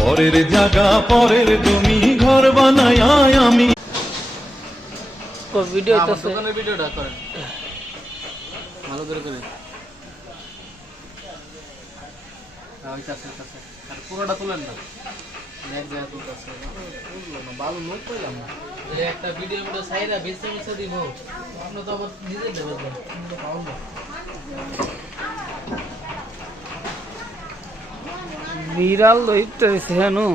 পরের জায়গা পরের জমি ঘর বানাই আমি। ভিডিও দোকানের ভিডিওটা করেন ভালো করে করে ওই কাছে কাছে আর পুরোটা তুলেন না এক জায়গা তুলতেছে তুললো না ভালো লোক পেলাম না একটা ভিডিও সাইরা বেছে বেছে দিব আপনি তো আবার নিজে দেবেন পাউন না বিড়াল দইতে হেনু